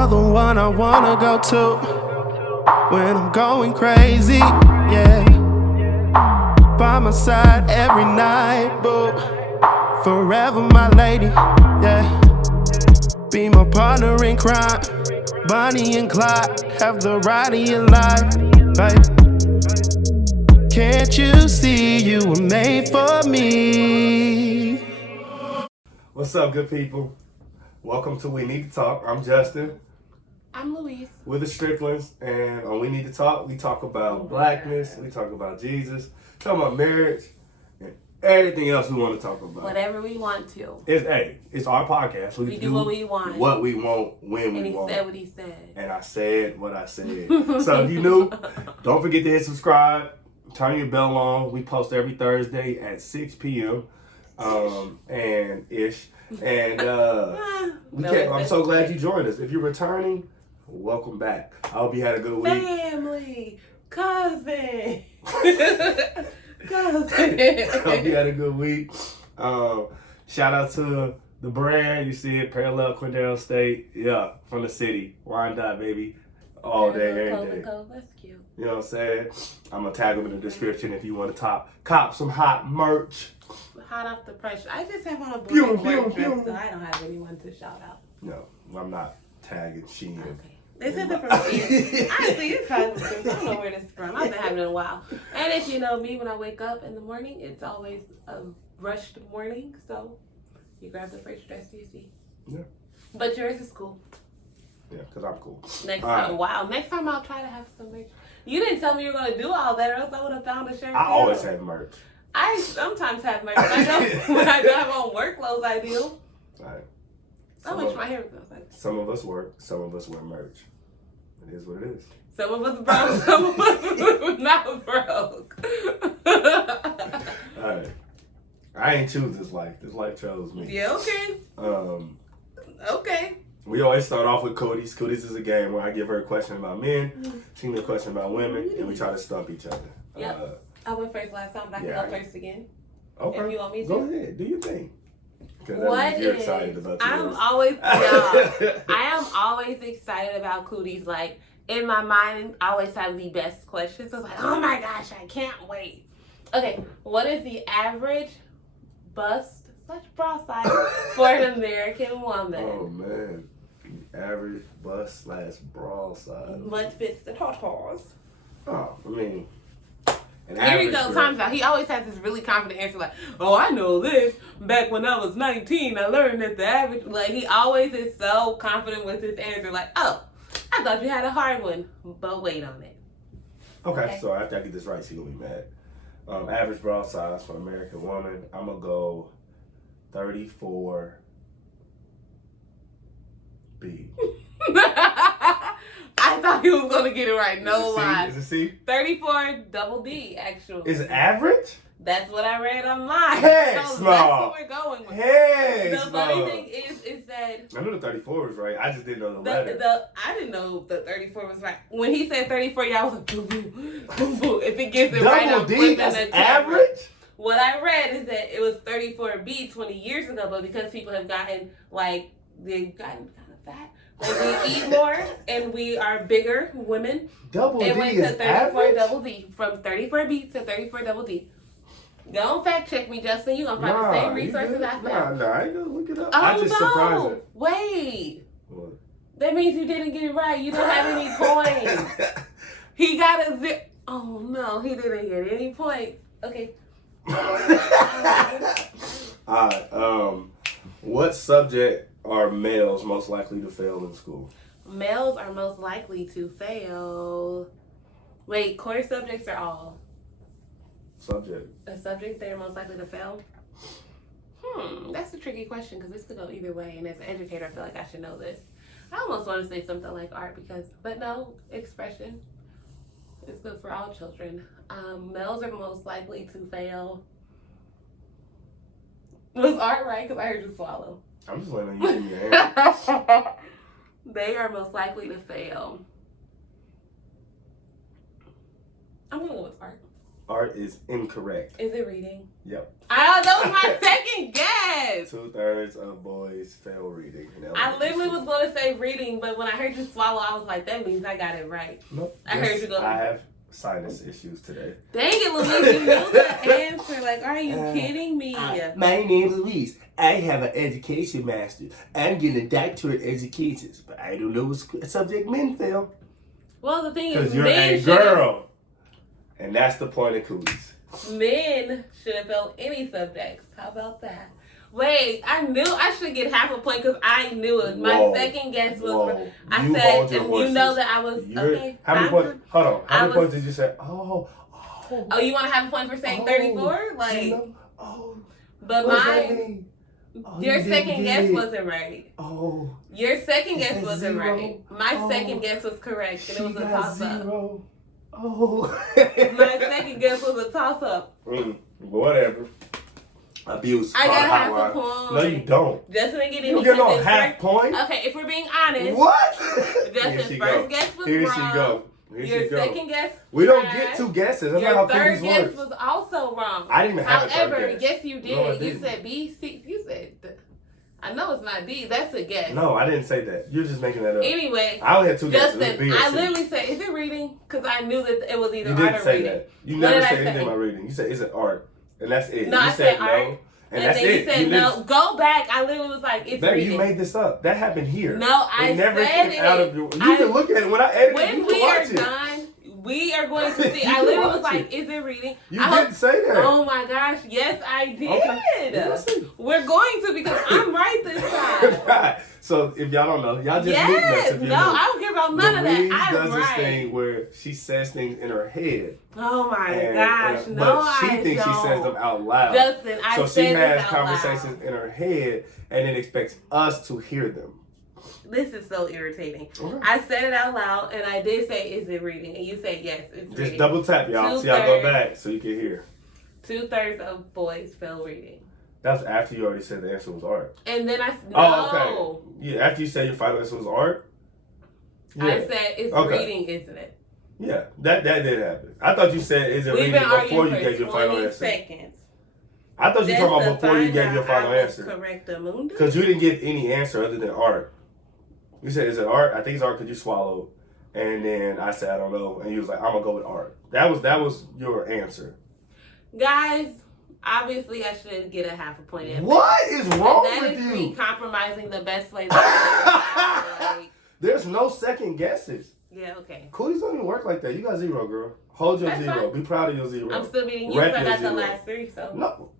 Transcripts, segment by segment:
You're the one I wanna go to when I'm going crazy, yeah. By my side every night, boo. Forever my lady, yeah. Be my partner in crime, Bonnie and Clyde. Have the ride of your life, babe. Can't you see you were made for me? What's up, good people? Welcome to We Need to Talk. I'm Justin. I'm Louise. We're the Stricklands, and on We Need to Talk, we talk about blackness, we talk about Jesus, talk about marriage, and everything else we want to talk about. Whatever we want to. It's our podcast. We do what we want. What we want, when and we want. And he said what he said. And I said what I said. So if you new, don't forget to hit subscribe, turn your bell on. We post every Thursday at 6 p.m. And I'm so glad you joined us. If you're returning, welcome back. I hope you had a good week. Family, cousin. I hope you had a good week. Shout out to the brand. You see it, Parallel Quindale State. Yeah, from the city. Wyandotte, baby. All day, every day. That's cute. You know what I'm saying? I'm going to tag them in the description if you want to cop some hot merch. Hot off the pressure. I just have on a blue dress, so I don't have anyone to shout out. No, I'm not tagging Shein. Okay. This isn't from Shein. Honestly, it's kind of I don't know where this is from. I've been having it a while. And if you know me, when I wake up in the morning, it's always a rushed morning. So you grab the first dress you see. Yeah. But yours is cool. Yeah, because I'm cool. Next time, wow. Next time I'll try to have some merch. You didn't tell me you were going to do all that, or else I would have found a shirt. I always have merch. I sometimes have merch. When I don't have on work clothes, I do. Right. I wish my hair was like. Some of us work, some of us wear merch. It is what it is. Some of us broke, some of us not broke. Alright. I ain't choose this life. This life chose me. Yeah, okay. Okay. We always start off with Cooties. Cooties is a game where I give her a question about men, she gives me a question about women, and we try to stump each other. Yep. I went first last time, but I can go first again. Okay. If you want me to. Go ahead. Do your thing. What you're excited about I am always excited about cooties. Like, in my mind, I always have the best questions. So it's like, oh my gosh, I can't wait. Okay, what is the average bust / bra size for an American woman? Oh man, the average bust / bra size. What fits the tatas? Oh, I mean. Here you go, time's out. He always has this really confident answer like, oh, I know this. Back when I was 19, I learned that the average, like, he always is so confident with his answer, like, oh, I thought you had a hard one, but wait on it. Okay. So after I get this right, she's going to be mad. Average bra size for an American woman, I'm going to go 34B. I thought he was going to get it right. No lie. Is it C? 34 double D, actually. Is it average? That's what I read online. Heck, so small. that's what we're going with. Hey, the funny thing is that I knew the 34 was right. I just didn't know the letter. I didn't know the 34 was right. When he said 34, y'all was like, boo, boo, boo, boo. If it gets it double right, I'm D, flipping that's the camera. average? What I read is that it was 34B 20 years ago, but because people have gotten, like, they've gotten kind of fat, like we eat more and we are bigger women. Double it D went is to 34 average? double D. From 34B to 34 double D. Don't fact check me, Justin. You gonna find the same resources I found. I ain't gonna look it up. Oh, I just surprised it. Wait. What? That means you didn't get it right. You don't have any points. He got a zip. Oh no, he didn't get any points. Okay. Alright, what subject are males most likely to fail in school? Males are most likely to fail. Wait, core subjects are all? Subject. A subject they're most likely to fail? That's a tricky question because this could go either way. And as an educator, I feel like I should know this. I almost want to say something like art but no, expression. It's good for all children. Males are most likely to fail. Was art right? Because I heard you swallow. I'm just letting you give me your answer. They are most likely to fail. I'm going to go with art. Art is incorrect. Is it reading? Yep. That was my second guess. 2/3 of boys fail reading. I literally was going to say reading, but when I heard you swallow, I was like, that means I got it right. Nope. I heard you go. I have sinus issues today. Dang it, Louise, you knew the answer. Like, are you kidding me? My name is Louise. I have an education master. I'm getting a doctorate in education, but I don't know what subject men fail. Well, the thing Because is, you're a girl. And that's the point of cooties. Men should have failed any subjects. How about that? Wait, I knew I should get half a point because I knew it. My second guess was, I you said, and you know that I was, okay. How many points? Hold on. How many points did you say? Oh, you want to have a point for saying 34? Like, you know, but mine, your second guess wasn't right. Oh. Your second guess wasn't right. My second guess was correct, and it was a toss-up. Oh. My second guess was a toss-up. Whatever. Abuse. I got half a point. No, you don't. Justin get it. You get no half point? Okay, if we're being honest. What? Justin's first guess was Here wrong. she go. Your second guess. We don't get two guesses. That's not how third cookies guess works. was also wrong. I didn't even have a third However, guess. yes, you did. No, I You didn't. said B, C. You said. I know it's not D. That's a guess. No, I didn't say that. You're just making that up. Anyway, I only had two guesses. Justin, I literally said, "Is it reading?" Because I knew that it was either You art didn't or say reading. that. You What never did I said say? anything about reading. You said, "Is it art?" And that's it. No, you I said no. art. And that's then it. you said no. Go back. I literally was like, "It's Baby, reading." you made this up. That happened here. No, I never said came out of your. You I- can look at it when I edit it. When You we can are watch it. done, we are going to see. You I can literally was watch like, it. "Is it reading?" You didn't say that. Oh my gosh! Yes, I did. Okay. Let's see. We're going to because I'm right this time. Right. So if y'all don't know, y'all just meet us Yes. if you No, know. I don't care about none of Louise that. I'm does this right. thing where she says things in her head. Oh my And, gosh! No, but she I thinks don't. she says them out loud. Justin, I so said she has this out conversations loud. in her head and then expects us to hear them. This is so irritating. Okay. I said it out loud, and I did say, "Is it reading?" And you said, "Yes, it's reading." Just double tap, y'all. See, y'all go back so you can hear. 2/3 of boys fail reading. That's after you already said the answer was art. And then no. Oh, okay. Yeah, after you said your final answer was art. Yeah. I said it's reading, isn't it? Yeah, that did happen. I thought you said is it We've reading been before arguing you for gave your final 20 answer. seconds. I thought you were talking about before you gave your final answer. Correct, Amunda. Because you didn't give any answer other than art. You said, is it art? I think it's art because you swallowed. And then I said, I don't know. And you was like, I'm going to go with art. That was your answer. Guys, obviously I should get a half a point in. What is wrong and that with is you? me compromising the best way that like, There's no second guesses. yeah, okay. Cooties don't even work like that. You got zero, girl. Hold your That's zero. fine. Be proud of your zero. I'm still beating you Rep because I your got the zero. last three, so. No.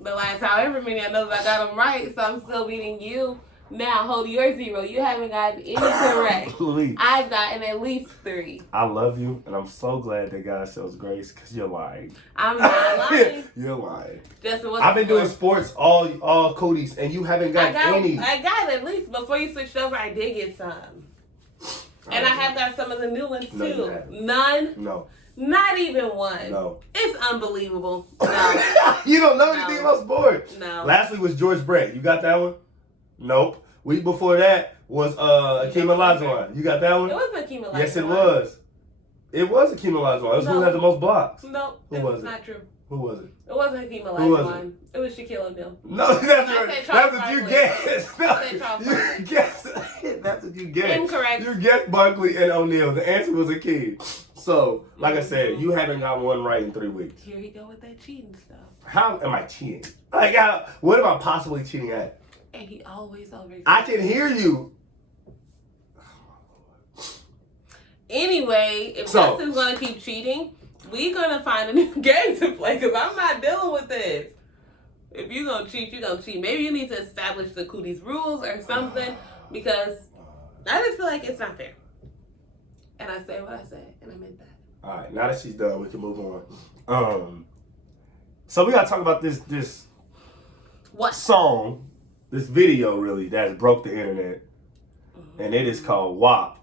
The last however many I know that I got them right, so I'm still beating you. Now, hold your zero. You haven't gotten any correct. Please. I've gotten at least 3. I love you, and I'm so glad that God shows grace because you're lying. I'm not lying. You're lying. Justin, what's I've been the doing score? sports all cooties, and you haven't got any. I got at least. Before you switched over, I did get some. And I have got some of the new ones, No, you too. haven't. None? No. Not even one. No. It's unbelievable. No. You don't know anything about sports. No. Last week was George Brett. You got that one? Nope. Week before that was Akeem Olajuwon. You got that one? It wasn't Akeem Olajuwon. Yes, it was. It was Akeem Olajuwon. It was who No. had the most blocks. No, Who was it's it? not true. Who was it? It wasn't Hakeem Who was Olajuwon. It was Shaquille O'Neal. No, that's said Charles what you Barkley. guessed. I said Charles You Barkley. guessed. That's what you guessed. Incorrect. You guessed Barkley and O'Neal. The answer was Akeem. So, like I said, you haven't got one right in 3 weeks. Here you go with that cheating stuff. How am I cheating? Like, what am I possibly cheating at? And he always over. I can hear you. Anyway, if So- Justin's gonna keep cheating, we gonna find a new game to play because I'm not dealing with this. If you gonna cheat, you gonna cheat. Maybe you need to establish the cooties rules or something because I just feel like it's not fair. And I said what I said, and I meant that. All right, now that she's done, we can move on. So we gotta talk about this What? song, this video really that broke the internet, and it is called WAP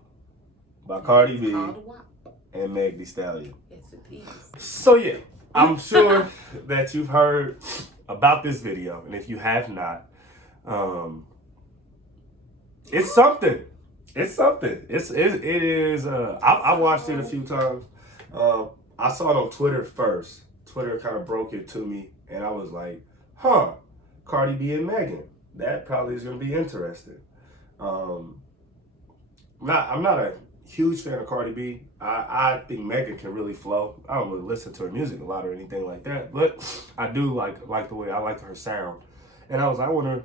by Cardi B Called a WAP. and Meg Thee Stallion. Yes, it is. So yeah, I'm sure that you've heard about this video, and if you have not, it's something. It's something. It is. I watched it a few times. I saw it on Twitter first, Twitter kind of broke it to me, and I was like, huh, Cardi B and Megan. That probably is going to be interesting. I'm not a huge fan of Cardi B. I think Megan can really flow. I don't really listen to her music a lot or anything like that, but I do like the way I like her sound. And I was like, I wonder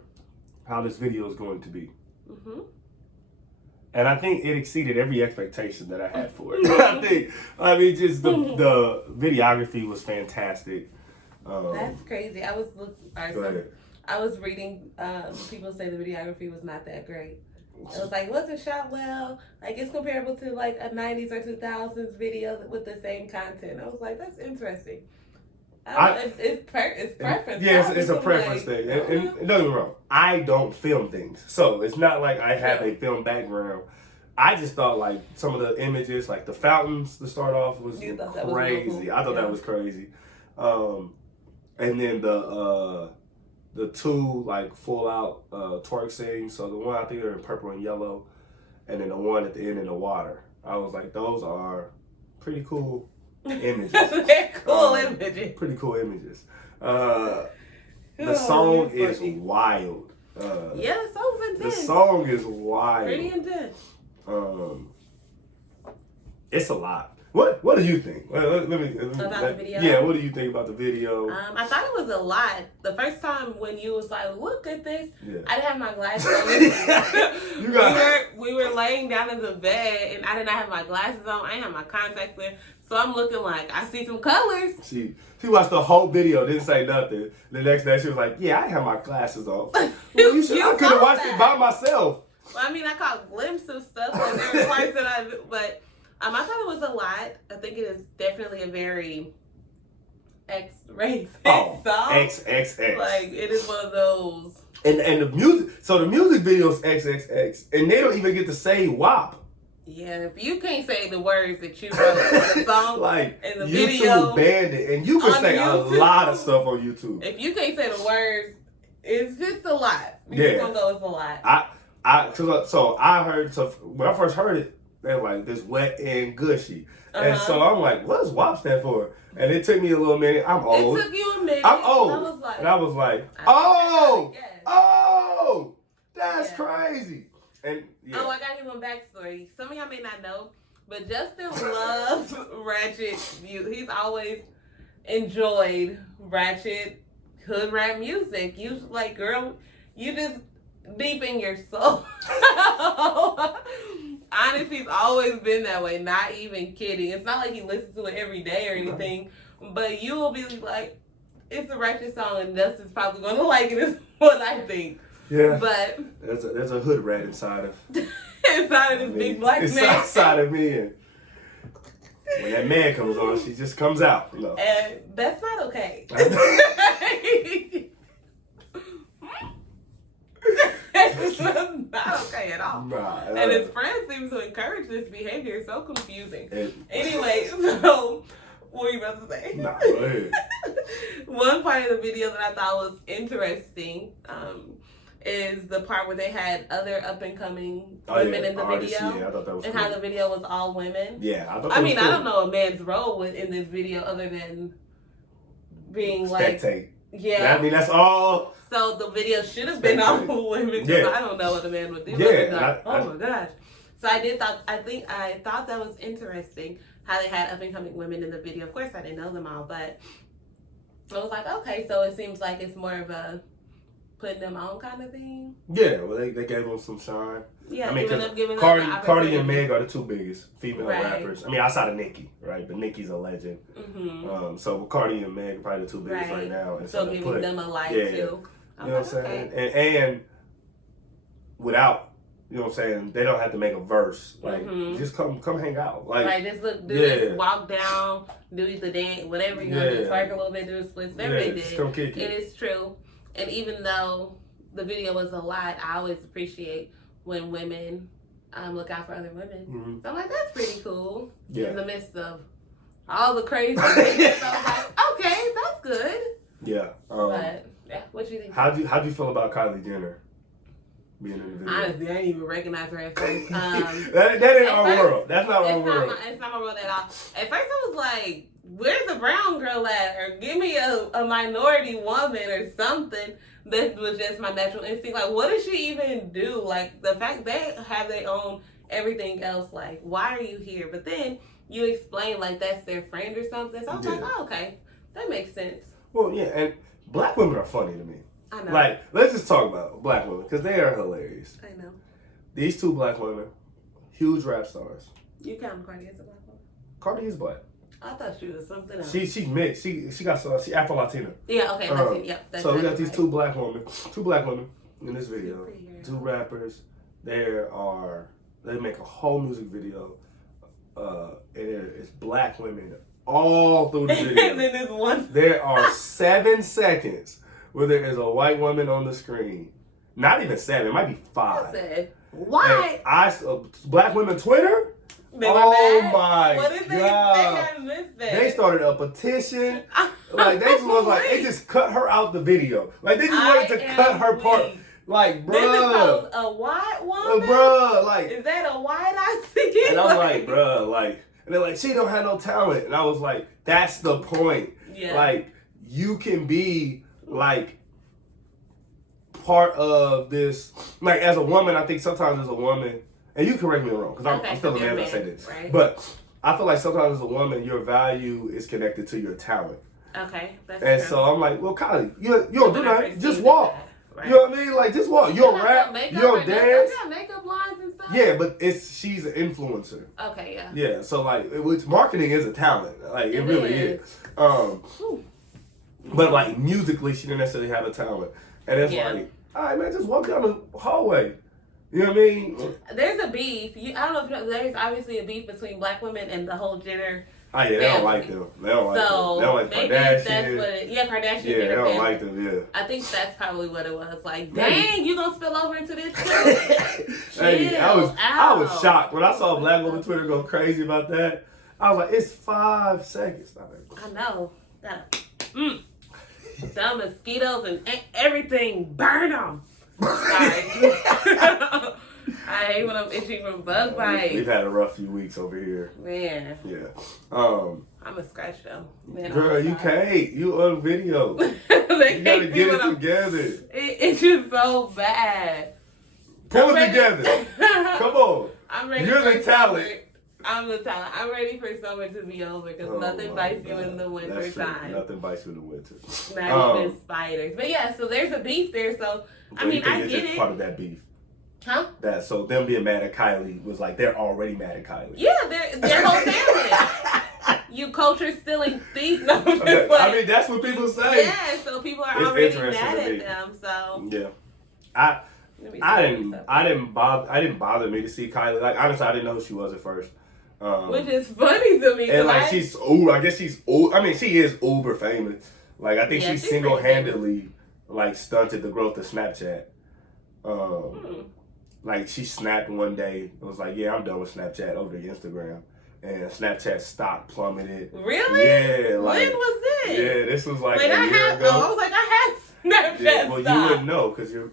how this video is going to be. Mm-hmm. And I think it exceeded every expectation that I had for it. I mean, just the videography was fantastic. That's crazy. I was reading people say the videography was not that great. It was like, wasn't shot well. Like, it's comparable to like a 90s or 2000s video with the same content. I was like, that's interesting. It's preference. Yeah, it's a preference thing. And don't get me wrong, I don't film things. So it's not like I have a film background. I just thought like some of the images, like the fountains to start off was crazy. I thought that was crazy. And then the two like full out twerk scenes. So the one I think they're in purple and yellow, and then the one at the end in the water. I was like, those are pretty cool images. They're cool images. Pretty cool images. The song is wild. Yeah, the song's intense. The song is wild. Pretty intense. It's a lot. What do you think? Let me about the video? Yeah, what do you think about the video? I thought it was a lot. The first time when you was like, look at this, I didn't have my glasses on. We were laying down in the bed and I did not have my glasses on. I didn't have my contacts in. So I'm looking like, I see some colors. She watched the whole video, didn't say nothing. The next day she was like, yeah, I have my glasses on. Well, I could have watched it by myself. Well, I mean, I caught glimpses of stuff. Like there were parts that but I thought it was a lot. I think it is definitely a very X-rated song. XXX. Like, it is one of those. And the music video is XXX, and they don't even get to say WAP. Yeah, if you can't say the words that you wrote in the song, like in the YouTube video, banned it, and you can say YouTube, a lot of stuff on YouTube. If you can't say the words, it's just a lot. You're gonna go, it's a lot. So I heard, when I first heard it, they're like this wet and gushy, and so I'm like, what does WAP stand for? And it took me a little minute. I'm old. It took you a minute. I'm old, and I was like, oh, that's crazy. And I got him a backstory. Some of y'all may not know, but Justin loves ratchet music. He's always enjoyed ratchet hood rap music. You like, girl, you just deep in your soul. Honestly, he's always been that way. Not even kidding. It's not like he listens to it every day or anything, but you will be like, it's a ratchet song, and Justin's probably gonna like it. Is what I think. Yeah, but there's a hood rat inside of inside of this big black man. Inside of me, and when that man comes on, she just comes out. You know. And that's not okay. It's not okay at all. And his friends seem to encourage this behavior. It's so confusing. Anyway, so what were you about to say? Nah, go ahead. One part of the video that I thought was interesting is the part where they had other up and coming women in the video. Yeah, I thought that was and cool. how the video was all women. Yeah, I thought I mean, cool. I don't know a man's role in this video other than being spectate. Yeah. I mean, that's all. So the video should have been all women. Yeah. I don't know what a man would do. Yeah. Oh my gosh. So I thought that was interesting how they had up and coming women in the video. Of course, I didn't know them all, but I was like, okay, so it seems like it's more of a putting them on kind of thing. Yeah, well, they gave them some shine. Yeah, I mean, giving Cardi and Meg are the two biggest female right. rappers. I mean, outside of Nicki, right? But Nicki's a legend. Mm-hmm. So Cardi and Meg are probably the two biggest right now. And so giving them a light too. You know what I'm saying? And without, you know what I'm saying, they don't have to make a verse. Like, just come hang out. Like, right, just this, walk down, do the dance, whatever you want to do, twerk a little bit, do the splits, whatever they did. Just come kick it. It is true. And even though the video was a lot, I always appreciate when women look out for other women. Mm-hmm. So I'm like, that's pretty cool. Yeah. In the midst of all the crazy things. So I'm like, okay, that's good. Yeah. But yeah, what do you think? How do you feel about Kylie Jenner being in the video? Honestly, I didn't even recognize her at first. That ain't our world. That's not our world. It's not my world at all. At first I was like, where's the brown girl at? Or give me a minority woman or something. That was just my natural instinct. Like, what does she even do? Like, the fact they have their own everything else. Like, why are you here? But then you explain like that's their friend or something. So I was like, oh, okay, that makes sense. Well, yeah, and black women are funny to me. I know. Like, let's just talk about black women because they are hilarious. I know. These two black women, huge rap stars. You count Cardi as a black woman? Cardi is black. I thought she was something else. She's mixed. She got some. She Afro Latina. Yeah. Okay. Latina. Yep. That's so we got right. these two black women in this video. Two rappers. They make a whole music video. And it's black women all through the video. And then there's one. There are 7 seconds where there is a white woman on the screen. Not even 7. It might be 5. I said, why? Black women Twitter. They oh my what did god! They started a petition. Like they just was like they just cut her out the video. Like they just wanted to cut her part. Like, bruh, a white woman, bruh, like is that a white I see? And I'm like, bruh, like, and they're like, she don't have no talent, and I was like, that's the point. Yeah. Like, you can be like part of this. Like, as a woman, I think sometimes as a woman. And you correct me wrong, because I'm still a man when I say this. Right. But I feel like sometimes as a woman, your value is connected to your talent. Okay, that's and true. so I'm like, well, Kylie, you don't do that. Just walk. Right. You know what I mean? Like, just walk. You don't rap. You don't dance. You got makeup lines and stuff. Yeah, but she's an influencer. Okay, yeah. Yeah, so like, marketing is a talent. Like, it really is. But like, musically, she didn't necessarily have a talent. And it's like, all right, man, just walk down the hallway. You know what I mean? There's a beef. I don't know if you know, there's obviously a beef between black women and the whole Jenner. Oh yeah, they don't like them. They don't like them. They don't like maybe Kardashian. That's what it, Kardashian. Yeah, they don't like them. Yeah. I think that's probably what it was. Like, dang, you gonna spill over into this too? Hey, I was shocked when I saw Black woman Twitter go crazy about that. I was like, it's 5 seconds. I know. The mosquitoes and everything, burn them. Sorry. I hate when I'm itching from bug bites. We've had a rough few weeks over here. Man. Yeah. I'm a scratch though. Man, girl, you can't. You on video. You gotta get it together. It's just so bad. Pull it together. Come on. I'm ready. You're the talent. I'm the talent. I'm ready for summer to be over because nothing bites you in the winter time. Nothing bites you in the winter. Not even spiders. But yeah, so there's a beef there. So I mean, I get it. Part of that beef. Huh? So them being mad at Kylie was like they're already mad at Kylie. Yeah, their whole family. You culture stealing thief. No, I mean that's what people say. Yeah, so people are already mad at them. So yeah, I didn't bother me to see Kylie. Like honestly, I didn't know who she was at first. Which is funny to me. And like I guess she's I mean she is uber famous. Like I think she single-handedly like stunted the growth of Snapchat. Like she snapped one day and was like, yeah, I'm done with Snapchat over to Instagram. And Snapchat stock plummeted. Really? Yeah. Like, when was this? Yeah, this was like a year ago. I was like, I had Snapchat well, stock. you wouldn't know because you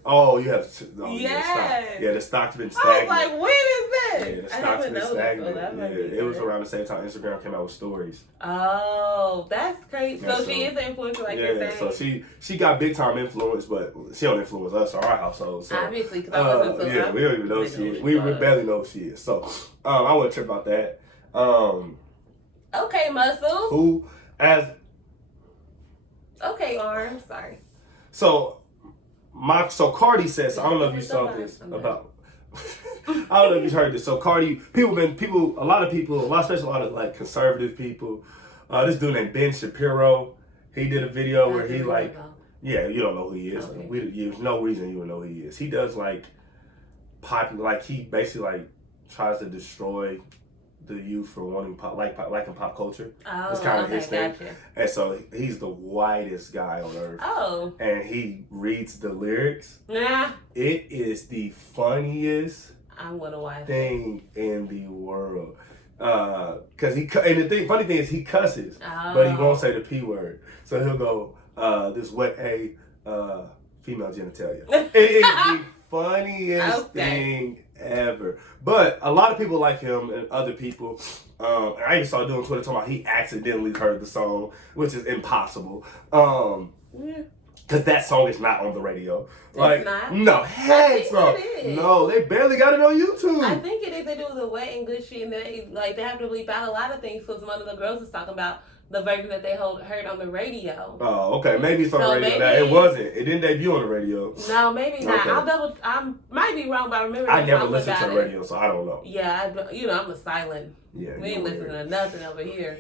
have stock. Yeah, the stock's been stagnant. I was like, when is this? Yeah, the stock's been stagnant. It was around the same time Instagram came out with stories. Oh, that's crazy. So she is an influencer like you're saying. So she got big time influence, but she don't influence us or our household. So obviously, because I wasn't so yeah, we don't even know who she is. We barely know who she is. So I wouldn't trip about that. Okay, muscles. Okay, arms. Sorry. So Cardi says, I don't know if you saw this about. I don't know if you heard this. So Cardi, a lot of like conservative people. This dude named Ben Shapiro, he did a video where he like, yeah, you don't know who he is. Okay. There's no reason you would know who he is. He does like popular, like he basically like tries to destroy the youth for wanting liking pop culture. Oh, it's kind of his thing. Gotcha. And so he's the whitest guy on earth. Oh. And he reads the lyrics. Nah. It is the funniest thing in the world. Cause funny thing is he cusses, but he won't say the P word. So he'll go, this wet female genitalia. It is the funniest thing ever. But a lot of people like him and other people. I even saw doing Twitter talking about he accidentally heard the song, which is impossible. Because that song is not on the radio. It's not? No, heck no. No, they barely got it on YouTube. I think it is. They do the wet and good shit, and they have to bleep out a lot of things because one of the girls was talking about the version that they heard on the radio. Oh, okay. Maybe it's on the radio. Now, it wasn't. It didn't debut on the radio. No, maybe not. Okay. I might be wrong, but I remember. I never listened to the radio, so I don't know. Yeah, I'm a silent. Yeah, we ain't listening to nothing over here.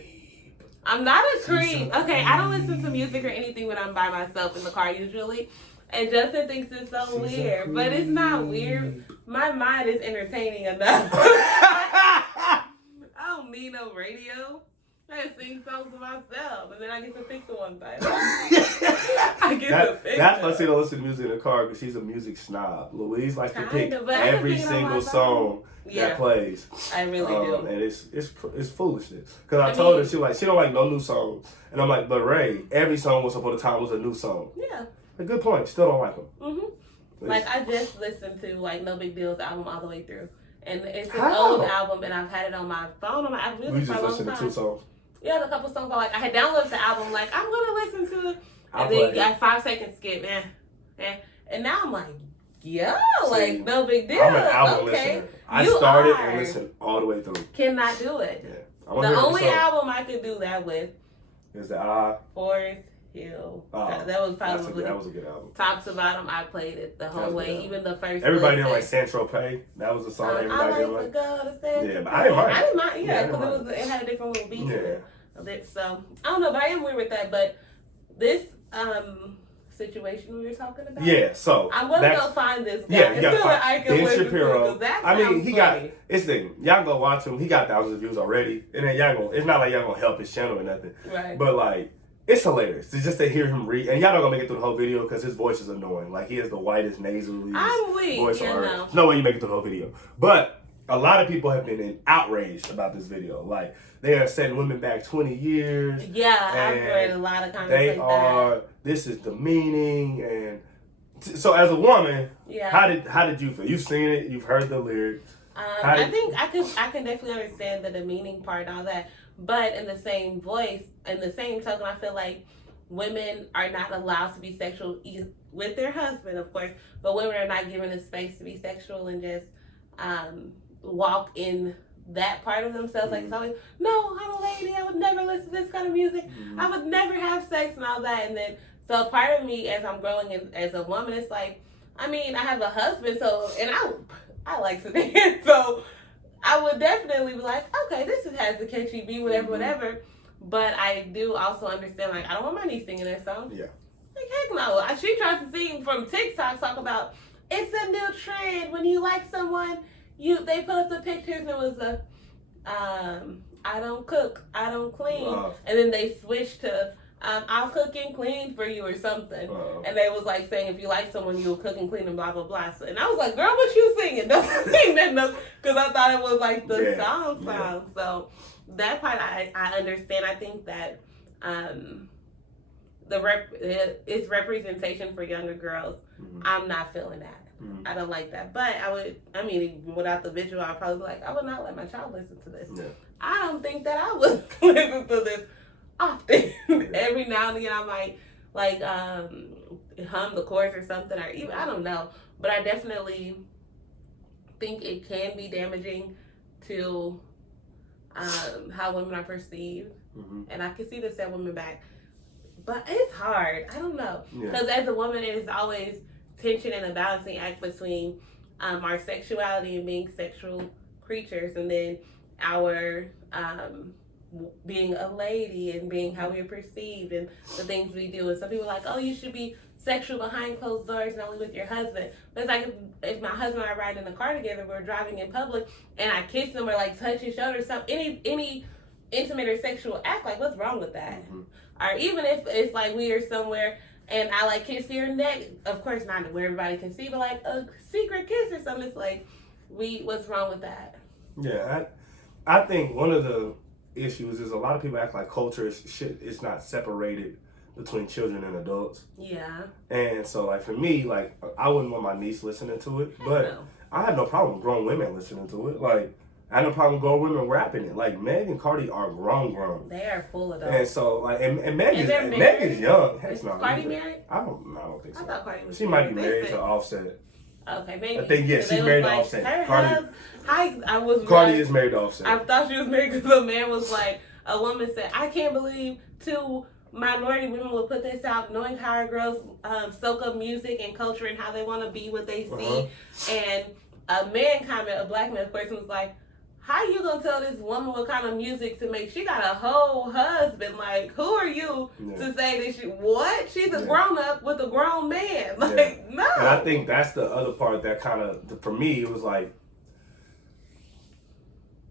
I'm not a creep. Okay, I don't listen to music or anything when I'm by myself in the car usually. And Justin thinks it's so weird, but it's not weird. My mind is entertaining enough. I don't need no radio. I just sing songs to myself, and then I get to pick the one by I get to pick. That's why she don't listen to music in the car, because she's a music snob. Louise likes to pick every single song that plays. I really do, and it's foolishness. Because I told her she don't like no new songs, and I'm like, but Ray, every song once upon a time was a new song. Yeah. A good point. Still don't like them. Like I just listened to No Big Deal's album all the way through, and it's an old album, and I've had it on my phone on my Apple Music for a long time. We just listened to 2 songs. Yeah, a couple songs I like. I had downloaded the album, like, I'm going to listen to it. And then you got 5 seconds skip, and now I'm like, like, no big deal. I'm an album listener. I started and listened all the way through. Cannot do it. Yeah. The only album I could do that with is the Forest Hill. That was probably that was a good album. Top to bottom, I played it the whole way, even the first. Everybody didn't like Saint-Tropez. That was the song everybody didn't like. Yeah, but I didn't mind. I didn't mind, because it had a different little beat to it. So I don't know, but I am weird with that. But this situation we were talking about. Yeah, so I'm gonna go find this guy. Yeah, you gotta find Ben Shapiro. He got it's thing. Y'all go watch him. He got thousands of views already, and then it's not like y'all gonna help his channel or nothing. Right. But like, it's hilarious to hear him read, and y'all not gonna make it through the whole video because his voice is annoying. Like, he has the whitest nasally voice on earth. No way you make it through the whole video. But a lot of people have been outraged about this video. Like, they are setting women back 20 years. Yeah, I've read a lot of comments like that. This is demeaning, and so as a woman, how did you feel? You've seen it, you've heard the lyrics. I think I can definitely understand the demeaning part and all that, but in the same token, I feel like women are not allowed to be sexual with their husband, of course, but women are not given the space to be sexual and just walk in that part of themselves. Like, it's always, no, I'm a lady, I would never listen to this kind of music, I would never have sex and all that. And then, so part of me, as I'm growing as a woman, it's like, I mean, I have a husband, so, and I like to dance, so I would definitely be like, okay, this has the catchy beat, whatever, but I do also understand, like, I don't want my niece singing that song. Yeah. Like, heck no. She tries to sing from TikTok, talk about, it's a new trend, when you like someone, they put up the pictures, and it was I don't cook, I don't clean, and then they switched to, I'll cook and clean for you or something. And they was like saying, if you like someone, you'll cook and clean and blah, blah, blah. So, and I was like, girl, what you singing? Don't sing that note. Because I thought it was like the song. Yeah. So that part I understand. I think that it's representation for younger girls. I'm not feeling that. I don't like that. But without the visual, I'd probably be like, I would not let my child listen to this. Yeah. I don't think that I would listen to this often. Every now and again I might hum the chorus or something, or even, I don't know, but I definitely think it can be damaging to how women are perceived, and I can see this set women back, but it's hard. I don't know, because as a woman it is always tension and a balancing act between our sexuality and being sexual creatures, and then our being a lady and being how we're perceived and the things we do. And some people are like, oh, you should be sexual behind closed doors and only with your husband. But it's like, if my husband and I ride in the car together, we're driving in public, and I kiss him or like touch his shoulder or something, any intimate or sexual act, like, what's wrong with that? Or even if it's like we are somewhere and I like kiss your neck, of course not where everybody can see, but like a secret kiss or something, it's like, what's wrong with that? Yeah, I think one of the issues is a lot of people act like culture is not separated between children and adults. Yeah. And so, like, for me, like, I wouldn't want my niece listening to it, but I have no problem with grown women listening to it. Like, I have no problem with grown women rapping it. Like, Meg and Cardi are grown. They are full adults. And so, like, and Meg is young. Is Cardi married? I don't think so. I thought Cardi was She might be married to Offset. Okay, maybe. I think, yeah, she's married to Offset. Cardi is married to Offset. I thought she was married because a man was like, a woman said, I can't believe two minority women will put this out knowing how our girls soak up music and culture and how they want to be what they see. And a black man person was like, how you gonna tell this woman what kind of music to make? She got a whole husband. Like, who are you to say that she's a grown up with a grown man? Like, no. And I think that's the other part that kind of, for me, it was like,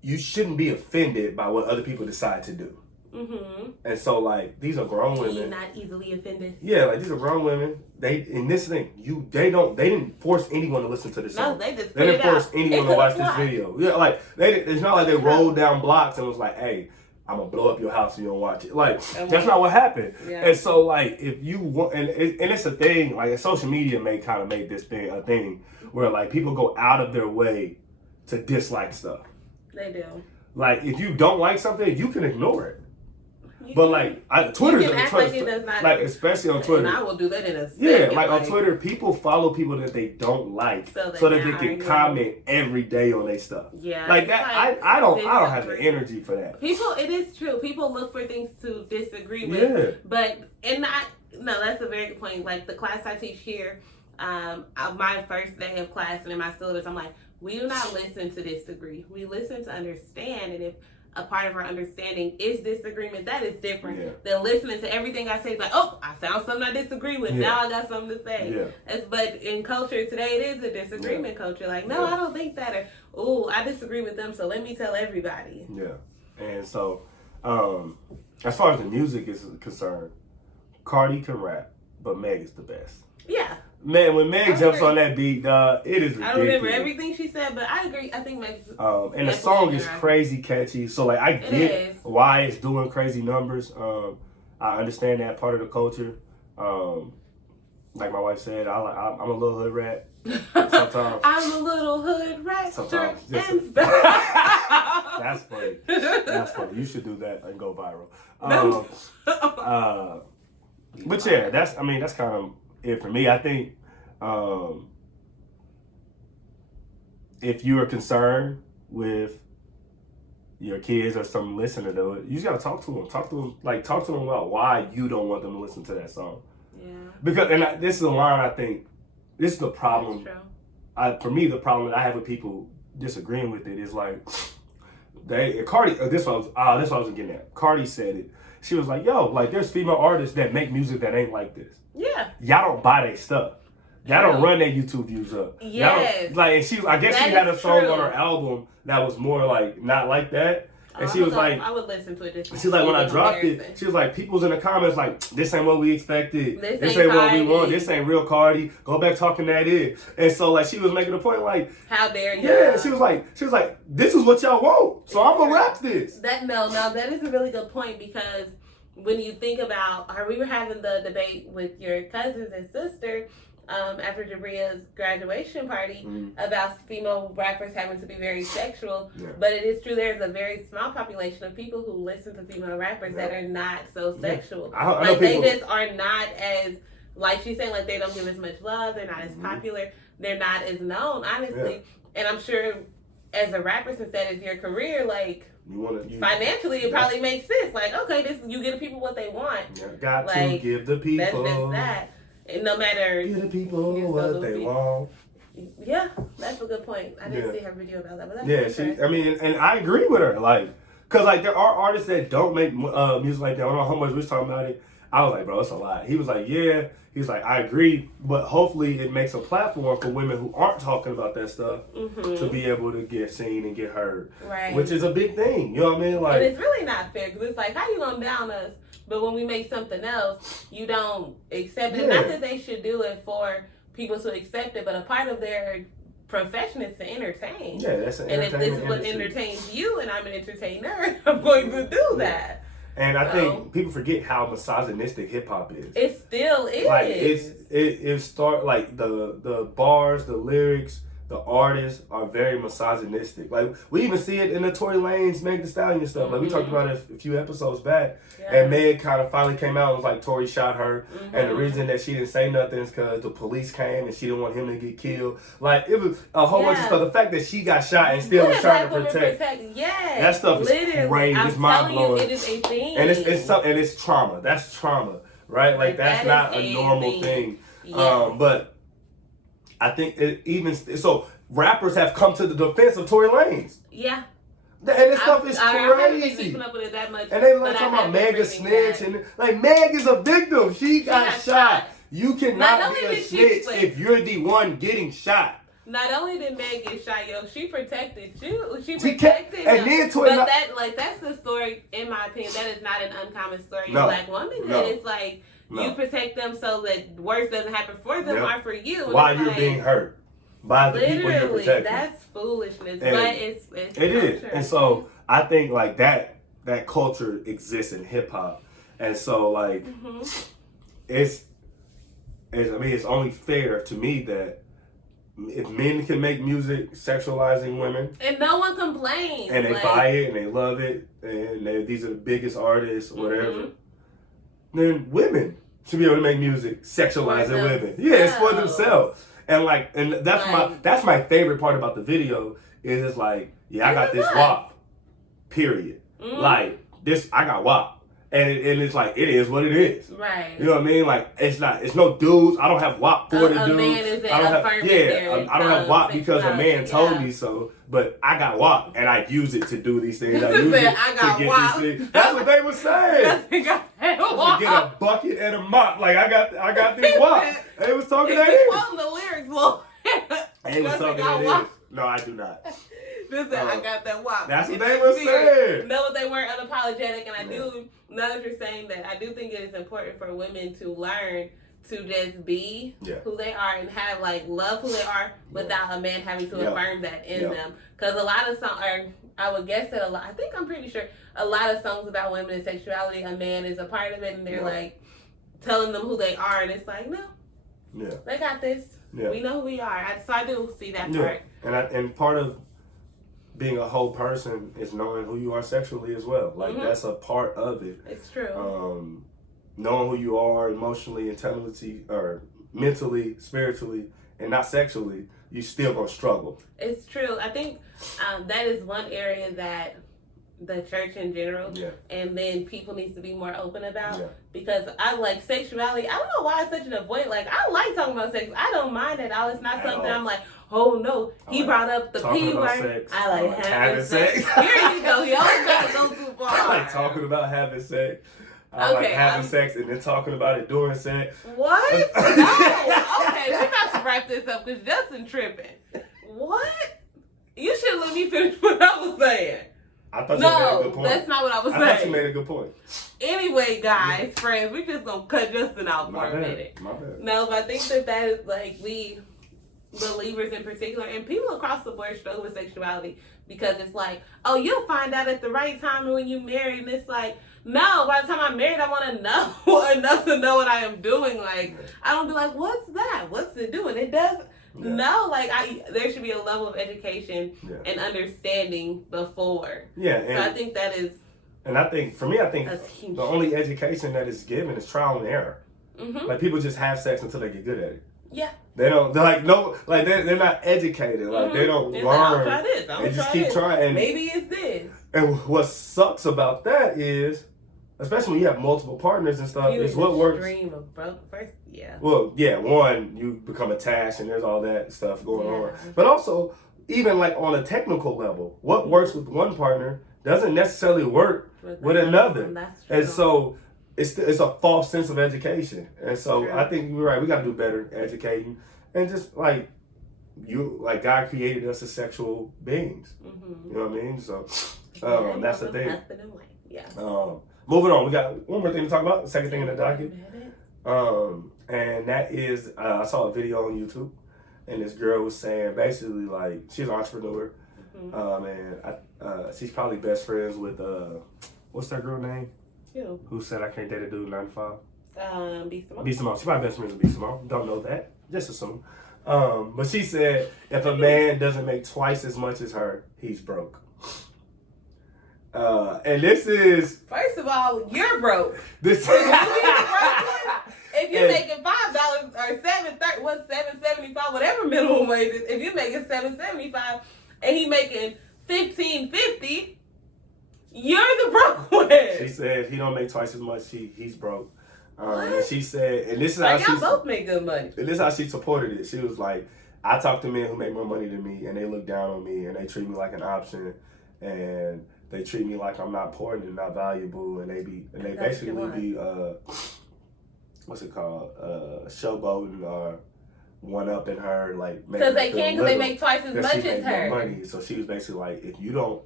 you shouldn't be offended by what other people decide to do. Mm-hmm. And so, like, these are grown women. You're not easily offended. Yeah, like, these are grown women. They didn't force anyone to listen to this song. No, they didn't force anyone to watch this video. Yeah, like, it's not like they rolled down blocks and was like, hey, I'm gonna blow up your house if you don't watch it. Like, that's not what happened. Yeah. And so, like, if you want, and it's a thing, like, social media kind of made this thing a thing where, like, people go out of their way to dislike stuff. They do. Like, if you don't like something, you can ignore it. But like Twitter, like especially on Twitter, and I will do that in a second. Yeah, like on Twitter, people follow people that they don't like, so that they can comment every day on their stuff. Yeah, like that. I don't have the energy for that. It is true. People look for things to disagree with. Yeah. That's a very good point. Like the class I teach here, my first day of class and in my syllabus, I'm like, we do not listen to disagree. We listen to understand, and if a part of our understanding is disagreement, that is different than listening to everything I say. Like, oh, I found something I disagree with. Now I got something to say. Yeah. But in culture today, it is a disagreement culture. Like, no, I don't think that. Or, oh, I disagree with them, so let me tell everybody. Yeah. And so, as far as the music is concerned, Cardi can rap, but Meg is the best. Yeah. Man, when Meg jumps on that beat, it is ridiculous. I don't remember everything she said, but I agree. I think Meg's and the song is crazy catchy. So, like, I get why it's doing crazy numbers. I understand that part of the culture. Like my wife said, I'm a little hood rat. Sometimes. I'm a little hood rat. Sometimes. That's funny. That's funny. You should do that and go viral. But yeah, that's kind of it for me. I think if you are concerned with your kids or some listener to it, you just gotta talk to them. Talk to them about why you don't want them to listen to that song. Yeah. Because this is a line I think this is the problem. For me, the problem that I have with people disagreeing with it is like Cardi. This what I was getting at. Cardi said it. She was like, "Yo, like there's female artists that make music that ain't like this. Yeah, y'all don't buy their stuff. Y'all don't run their YouTube views up. Yes, and I guess she had a song on her album that was more like not like that. And she was like, I would listen to it. She's like, when I dropped it, she was like, people's in the comments like, this ain't what we expected. This ain't what we want. This ain't real Cardi. Go back talking that is. And so like she was making a point like, how dare you? Yeah, she was like, this is what y'all want. So I'm gonna rap this. That is a really good point because when you think about, we were having the debate with your cousins and sister. After Jabria's graduation party about female rappers having to be very sexual. Yeah. But it is true there's a very small population of people who listen to female rappers that are not so sexual. They just are not as, like she's saying, like they don't give as much love, they're not as popular, they're not as known, honestly. Yeah. And I'm sure as a rapper, since that is your career, like financially it probably makes sense. Like, okay, you give the people what they want. You got to give the people. That's just that. And no matter give the people what they want. Yeah, that's a good point. I didn't see her video about that, but that's and I agree with her. Like, cause like there are artists that don't make music like that. I don't know how much we was talking about it. I was like, bro, it's a lot. He was like, yeah. He's like, I agree, but hopefully it makes a platform for women who aren't talking about that stuff to be able to get seen and get heard, right? Which is a big thing. You know what I mean? Like, and it's really not fair because it's like, how you gonna down us? But when we make something else, you don't accept it. Not that they should do it for people to accept it, but a part of their profession is to entertain. Yeah, that's an entertainment. And if this is what entertains you, and I'm an entertainer, I'm going to do that. And I think people forget how misogynistic hip hop is. It still is. Like it start like the bars, the lyrics, the artists are very misogynistic. Like, we even see it in the Tory Lanez, Meg Thee Stallion stuff. Like, we talked about it a few episodes back. Yeah. And Meg kind of finally came out and was like, Tory shot her. And the reason that she didn't say nothing is because the police came and she didn't want him to get killed. Like, it was a whole bunch of stuff. The fact that she got shot and still was trying to protect. Yes. That stuff is crazy. It's mind-blowing. It is a thing. And it's trauma. That's trauma, right? Like, that's not a normal thing. Yes. But I think so rappers have come to the defense of Tory Lanez. Yeah. And this stuff is I haven't been crazy. keeping up with it that much. And they like talking about Meg a snitch. And like, Meg is a victim. She got shot. You cannot be a snitch if you're the one getting shot. Not only did Meg get shot, she protected you. She protected him. And then Tory, but that's the story, in my opinion. That is not an uncommon story in Black women. No. It's like, you protect them so that worse doesn't happen for them or for you. While you're being hurt by the people you're protecting. That's foolishness. And but it's it is. And so I think like that culture exists in hip hop. And so like it's only fair to me that if men can make music sexualizing women and no one complains and they buy it and they love it and these are the biggest artists or whatever, then women should be able to make music sexualizing women. Yeah, it's for themselves. And that's my favorite part about the video is it's like, I got this WAP. Period. Like this, I got WAP. And it's like, it is what it is. Right. You know what I mean? Like, it's no dudes. I don't have WAP for the dudes. Man is I don't have WAP because a man told me so. But I got WAP and I use it to do these things. I use it to get WAP. These things. That's what they were saying. To get a bucket and a mop. Like, I got this WAP. They was talking that is. You the lyrics, Lord. They was talking that is. No, I do not. Listen, I got that WAP. That's what they were saying. No, they weren't unapologetic, and I do. Now that you're saying that, I do think it is important for women to learn to just be who they are and have love who they are without a man having to affirm that in them. Because a lot of songs, I would guess that I'm pretty sure a lot of songs about women and sexuality, a man is a part of it, and they're like telling them who they are, and it's like, no, they got this. Yeah. We know who we are. So I do see that part. And part of being a whole person is knowing who you are sexually as well. Like that's a part of it. It's true. Knowing who you are emotionally, intellectually, or mentally, spiritually, and not sexually, you still gonna struggle. It's true. I think that is one area that the church in general and then people needs to be more open about because I like sexuality. I don't know why it's such an avoid. Like, I like talking about sex. I don't mind at all. It's not something I'm like, oh no, he brought up the P word. I like having sex. Here you go. He always got to go too far. I like talking about having sex. I like having sex and then talking about it during sex. What? No. Okay, we're about to wrap this up because Justin tripping. What? You should let me finish what I was saying. I thought you made a good point. That's not what I was saying. I thought you made a good point. Anyway, guys, friends, we're just going to cut Justin out for a minute. My bad. No, but I think that is like we believers in particular and people across the board struggle with sexuality because it's like, oh, you'll find out at the right time when you marry, and it's like, no, by the time I'm married, I want to know enough to know what I am doing. Like, I don't be like, what's that? What's it doing? It does. Yeah. No, like there should be a level of education and understanding before. Yeah. And so I think that is. And I think the only education that is given is trial and error. Mm-hmm. Like, people just have sex until they get good at it. Yeah. They don't. They're like, no. Like, they're not educated. Like, they don't learn. I'll try this. They just keep trying. And maybe it's this. And what sucks about that is, especially when you have multiple partners and stuff, is what works. Dream of first, Well, one, you become attached and there's all that stuff going on. But also, even like on a technical level, what works with one partner doesn't necessarily work with another. That's true. And so it's a false sense of education. And so I think you're right. We got to do better educating and just like God created us as sexual beings. Mm-hmm. You know what I mean? So that's the thing. Moving on, we got one more thing to talk about. The second thing in the docket, and that is I saw a video on YouTube, and this girl was saying basically like she's an entrepreneur, and she's probably best friends with what's that girl name? Who said I can't date a dude 9 to 5? B Simone. B Simone. She's probably best friends with B Simone. Don't know that. Just assume. But she said if a man doesn't make twice as much as her, he's broke. And this is First of all, you're broke. this. If you're making $5 or $7.75, whatever minimum wage is, if you're making $7.75 and he making $15.50, you're the broke one. She said if he don't make twice as much, he's broke. And she said, and this is how like y'all both make good money. And this is how she supported it. She was like, I talk to men who make more money than me, and they look down on me, and they treat me like an option, and they treat me like I'm not important and not valuable, and they basically be what's it called, showboating or one up in her, like because they make twice as much as her. Money. So she was basically like, if you don't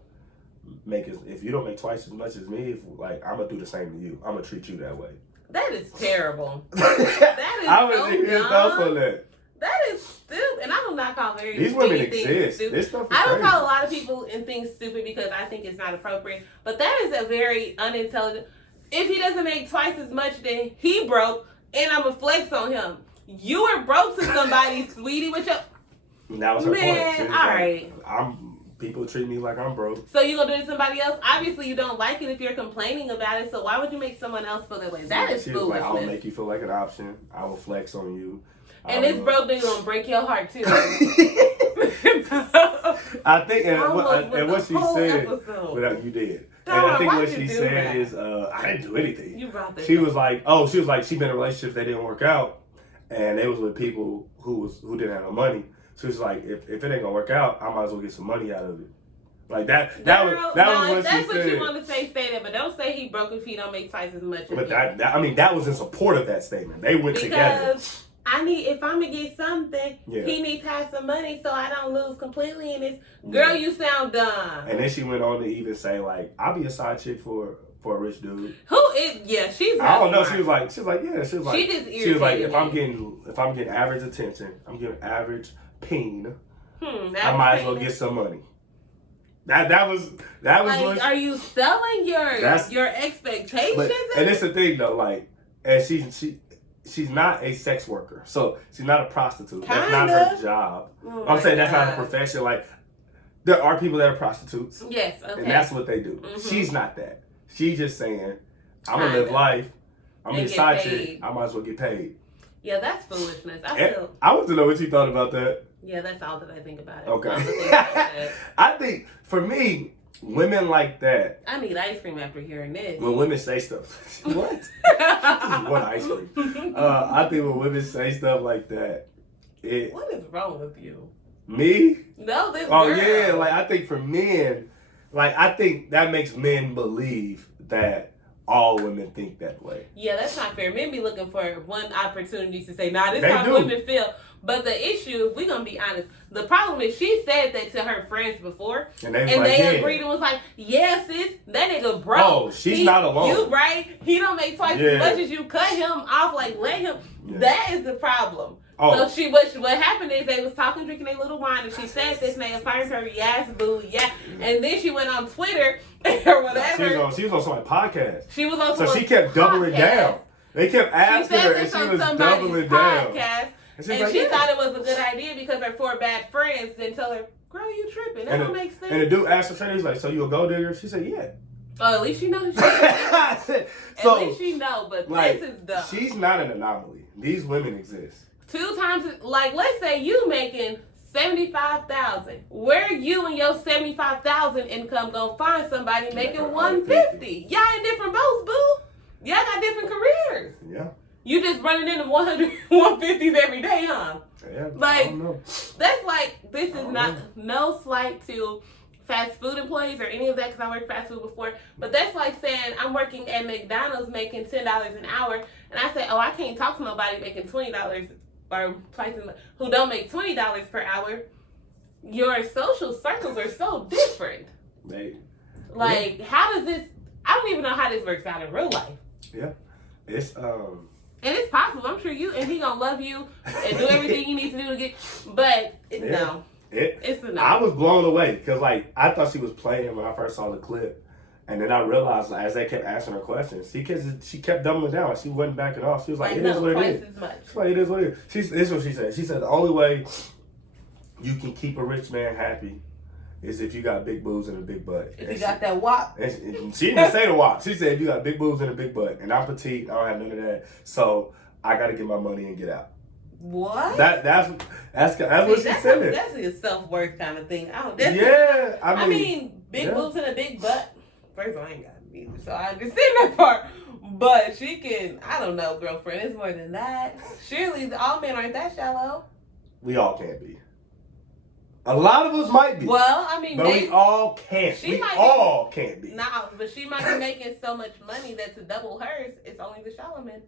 make twice as much as me, like I'm gonna do the same to you. I'm gonna treat you that way. That is terrible. That is I was so his thoughts on that. That is stupid, and I do not call these women exist. This stuff is I don't crazy. call a lot of people and things stupid because I think it's not appropriate. But that is a very unintelligent. If he doesn't make twice as much, then he broke, and I'm gonna flex on him. You were broke to somebody, sweetie. With your that was her point. All right. People treat me like I'm broke. So you gonna do it to somebody else? Obviously, you don't like it if you're complaining about it. So why would you make someone else feel that way? That is she was foolishness. like, I'll make you feel like an option. I will flex on you. And this broke nigga gonna break your heart too. I think, and what she said, without you did. And I think what she said is, I didn't do anything. You brought this. She was like, she been in relationships that didn't work out, and it was with people who didn't have no money. So she was like, if it ain't gonna work out, I might as well get some money out of it. Like that was what she said. That's what you want to say that, but don't say he broke if he don't make twice as much. But that was in support of that statement. They went together. Because if I'm gonna get something, he needs to have some money so I don't lose completely in this. Girl, you sound dumb. And then she went on to even say like, I'll be a side chick for a rich dude. Who is? Yeah, she's. I don't know. Smart. She was like, she just she was like, if I'm getting average attention, I'm getting average peen. I might as well get some money. That was like, what, are you selling your expectations? And it's the thing though, like, and she's not a sex worker, so she's not a prostitute. That's not her job. I'm saying that's not a profession. Like, there are people that are prostitutes. Yes, okay. And that's what they do. Mm-hmm. She's not that. She's just saying, I'm gonna live life. I'm gonna be a side chick. I might as well get paid. Yeah, that's foolishness. I want to know what you thought about that. Yeah, that's all that I think about it. Okay. I think for me, women like that. I need ice cream after hearing this. When women say stuff, what? Just one ice cream. I think when women say stuff like that, what is wrong with you? Me? No, this girl. Yeah, like I think for men, like I think that makes men believe that all women think that way. Yeah, that's not fair. Men be looking for one opportunity to say, nah, this is how women feel. But the issue, we're going to be honest, the problem is she said that to her friends before, and they agreed and was like, yeah, sis, that nigga broke. Oh, she's not alone. You right. He don't make twice as much as you. Cut him off, like, let him. Yeah. That is the problem. Oh. So what happened is they was talking, drinking their little wine, and she said this, and they affirmed her, yes, boo, yeah. And then she went on Twitter or whatever. She was on somebody's podcast. She was on So she kept doubling down. They kept asking her, and she was doubling down. And she thought it was a good idea because her 4 bad friends didn't tell her, girl, you tripping. That don't make sense. And the dude asked her, he's like, so you a gold digger? She said, yeah. Oh, at least she knows. At least she know, but like, this is dumb. She's not an anomaly. These women exist. 2 times, like, let's say you making $75,000. Where you and your $75,000 income gonna find somebody making $150,000? Y'all in different boats, boo. Y'all got different careers. Yeah. You just running into 100, 150s every day, huh? Yeah. Like, that's like, this is not, no slight to fast food employees or any of that because I worked fast food before, but that's like saying I'm working at McDonald's making $10 an hour, and I say, oh, I can't talk to nobody making $20 or twice as much who don't make $20 per hour. Your social circles are so different. How does this, I don't even know how this works out in real life. Yeah. It's and it's possible. I'm sure you and he gonna love you and do everything he needs to do to get. But no, it's a no. I was blown away because like I thought she was playing when I first saw the clip, And then I realized, like, as they kept asking her questions, she kept doubling down. She wasn't backing off. She was like, "It is what it is." As much. She's like, "It is what it is." This is what she said. She said the only way you can keep a rich man happy is if you got big boobs and a big butt. If you got that WAP. And she didn't say the WAP. She said if you got big boobs and a big butt, and I'm petite, I don't have none of that. So I got to get my money and get out. What? That's what she said. That's a self-worth kind of thing. Yeah, I mean, big boobs and a big butt. First of all, I ain't got it either, so I understand that part. But she can, I don't know, girlfriend. It's more than that. Surely all men aren't that shallow. We all can't be. A lot of us might be. Well, I mean, but we all can't. We all can't be. Nah, but she might be making so much money that to double hers, it's only the shallow men.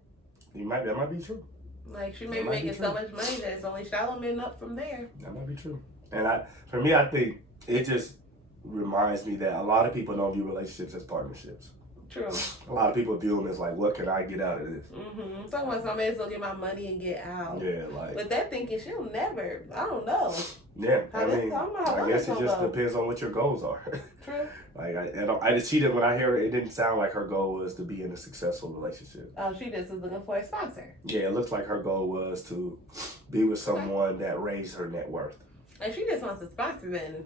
That might be true. Like, she may be making so much money that it's only shallow men up from there. That might be true. And for me, I think it just reminds me that a lot of people don't view relationships as partnerships. True. A lot of people view them as like, what can I get out of this? Mm-hmm. Someone may as well get my money and get out. Yeah, like. But that thinking, she'll never. I don't know. Yeah, I guess it just depends on what your goals are. True. Like I just see that when I hear it, it didn't sound like her goal was to be in a successful relationship. Oh, she just was looking for a sponsor. Yeah, it looks like her goal was to be with someone that raised her net worth. If she just wants a sponsor, then.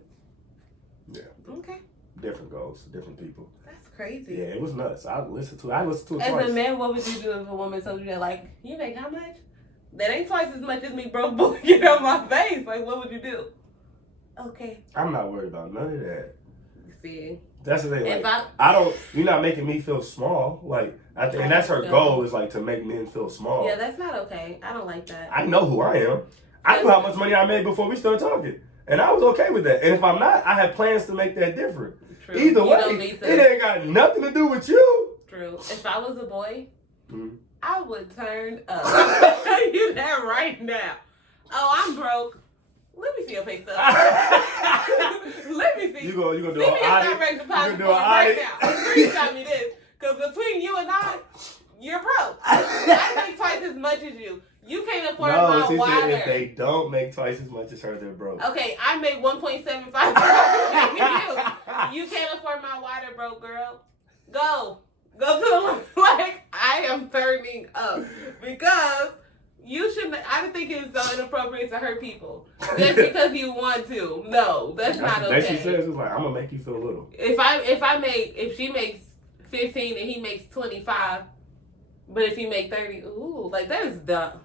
Yeah. Okay. Different goals, different people. That's crazy. Yeah, it was nuts. I listened to it twice. As a man, what would you do if a woman told you that, like, you make how much? That ain't twice as much as me, bro. Get on my face. Like, what would you do? Okay. I'm not worried about none of that. See. That's the thing. Like, you're not making me feel small. Like, and that's her goal is like to make men feel small. Yeah, that's not okay. I don't like that. I know who I am. I knew how much money I made before we started talking. And I was okay with that. And if I'm not, I have plans to make that different. True. Either way, it ain't got nothing to do with you. True. If I was a boy, mm-hmm. I would turn up. I'll tell you that right now. Oh, I'm broke. Let me see your pay stub. Let me see. You gonna do an audit? Direct deposit you gonna do an audit? right now. Screenshot me this. Because between you and I, you're broke. I make twice as much as you. You can't afford my water. If they don't make twice as much as her, they're broke. Okay, I make 1.75. You can't afford my water, broke girl. Go to the like. I am turning up because you shouldn't. I think it's so inappropriate to hurt people just because you want to. No, that's not okay. That she says is like, I'm gonna make you feel little. If she makes 15 and he makes 25, but if he make 30, ooh, like that is dumb.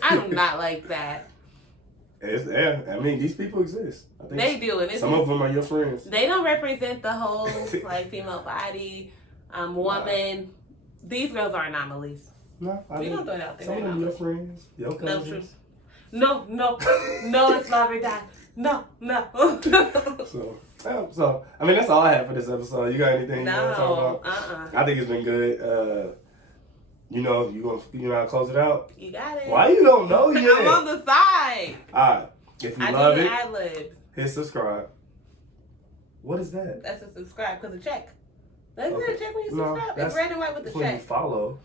I'm not like that. I mean, these people exist. I think they do, and some of them are your friends. They don't represent the whole like female body, woman. Nah. These girls are anomalies. No, we don't throw it out there. Some of them your friends, your cousins. No, it's love or die. No. So I mean, that's all I have for this episode. You got anything you want to talk about? I think it's been good. You know how to close it out? You got it. Why you don't know yet? I'm on the side. Alright. If you love it, ad-libs. hit subscribe. What is that? That's a subscribe because a check. Isn't it a check when you subscribe? It's red and white with the check. When you follow.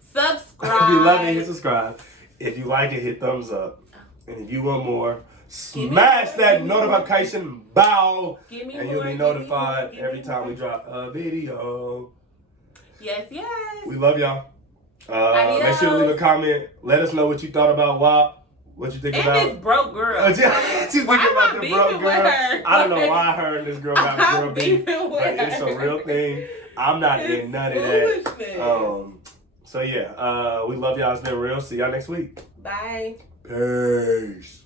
Subscribe. If you love it, hit subscribe. If you like it, hit thumbs up. And if you want more, smash that notification bell. And you'll be notified every time we drop a video. Yes. We love y'all. Make sure to leave a comment. Let us know what you thought about WAP. What you think about this broke girl. What you think about the broke girl? I don't know why her and this girl got a girl beef. But it's a real thing. I'm not in none of that. So yeah, we love y'all. It's been real. See y'all next week. Bye. Peace.